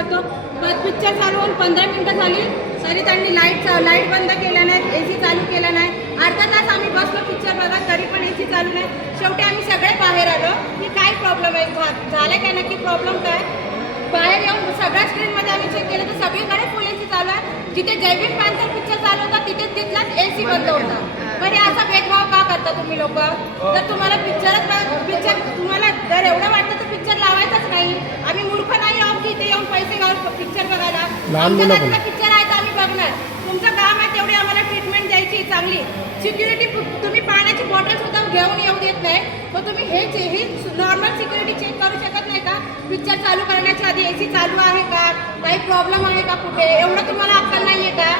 करतो. पिक्चर चालू होऊन 15 मिनिटं झाली तरी त्यांनी लाईट बंद केल्या नाहीत, AC चालू केला नाही. अर्धा तास आम्ही बसलो पिक्चर बघा तरी पण AC चालू नाही. शेवटी आम्ही सगळे बाहेर आलो की काय प्रॉब्लेम आहे, झालं काय नक्की प्रॉब्लेम काय. बाहेर येऊन सगळ्या स्क्रीनमध्ये आम्ही चेक केलं तर सगळीकडे फुल AC चालू आहे. जिथे जय भीम पॅन्थर पिक्चर चालू होता तिथलाच AC बंद होता. बरे असा भेदभाव का करता तुम्ही लोक? जर तुम्हाला पिक्चर तुम्हाला जर एवढं वाटतं तर पिक्चर लावायचाच नाही. आम्ही मूर्ख नाही आहोत की इथे येऊन पैसे घालून पिक्चर बघायला. आमच्या पिक्चर आहे तर आम्ही बघणार. तुमचं काम आहे तेवढी आम्हाला ट्रीटमेंट द्यायची चांगली. सिक्युरिटी तुम्ही पाण्याची बॉटल सुद्धा घेऊन येऊ देत नाही, मग तुम्ही ही नॉर्मल सिक्युरिटी चेक करू शकत नाही का? पिक्चर चालू करण्याच्या आधी AC चालू आहे का, काही प्रॉब्लेम आहे का कुठे, एवढं तुम्हाला अक्कल नाही आहे का?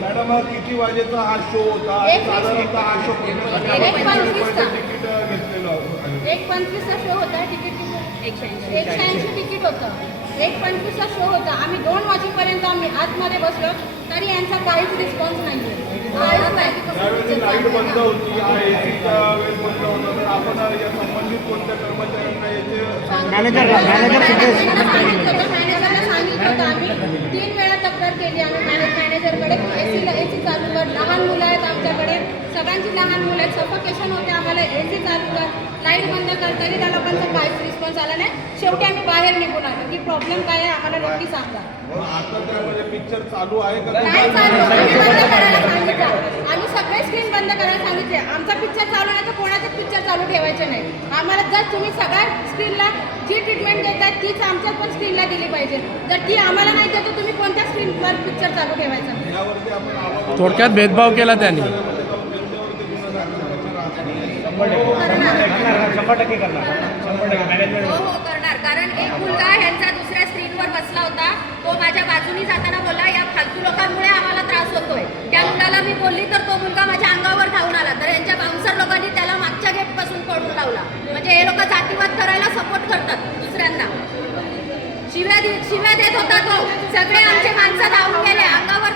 मॅडम किती वाजेचा हा शो होता? साधारणतः हा शो 1:25चा तिकीट घेतलेलं होतं. 1:25चा शो होता. तिकीट 180 तिकीट होतं. 1:25चा शो होता. आम्ही 2 वाजेपर्यंत आम्ही आतमध्ये बसलो तरी यांचा काहीच रिस्पॉन्स नाही आहे. त्यावेळी लाईट बंद होती, ACचा वेळ बंद होता, तर आपण या संबंधित कोणत्या कर्मचाऱ्यांना याचे मॅनेजरला सांगितलं होतं. आम्ही 3 वेळा तक्रार केली आम्ही मॅनेजरकडे. AC चालू कर, लहान मुलं आहेत आमच्याकडे, सगळ्यांची लहान मुलं आहेत, सफोकेशन होते आम्हाला, AC चालू कर, लाईट बंद कर, तरी त्या लोकांचा काहीच रिस्पॉन्स आला नाही. शेवटी आम्ही बाहेर निघून आलो की प्रॉब्लेम काय आहे आम्हाला नक्की सांगा. आता त्यामध्ये पिक्चर चालू आहे का? नाही चालू, आम्ही बंद करायला सांगितलं. आम्ही सगळे स्क्रीन बंद करायला सांगितले. आमचा पिक्चर चालू नाही तर कोणाचं पिक्चर चालू ठेवायचे नाही. आम्हाला जर तुम्ही सगळ्या स्क्रीनला जी ट्रीटमेंट देतात तीच आमच्या पण स्क्रीनला दिली पाहिजे. जर ती आम्हाला नाही देत तर तुम्ही कोणत्या स्क्रीनवर पिक्चर चालू ठेवायचा? थोडक्यात भेदभाव केला त्यांनी. 100% करणार. हो करणार. कारण एक मुलगा ह्यांचा दुसऱ्या स्क्रीनवर बसला होता, तो माझ्या बाजूनी जाताना बोलला या फालतू लोकांमुळे आम्हाला त्रास होतोय. त्या मुलाला मी बोलली तर तो मुलगा माझ्या अंगावर धावून आला, तर यांच्या बाउन्सर लोकांनी त्याला मागच्या गेटपासून पडून लावला. म्हणजे हे लोक जातीवाद करायला सपोर्ट करतात दुसऱ्यांना. शिव्या देत होता तो. सगळे आमचे माणसं धावून गेले, अंगावर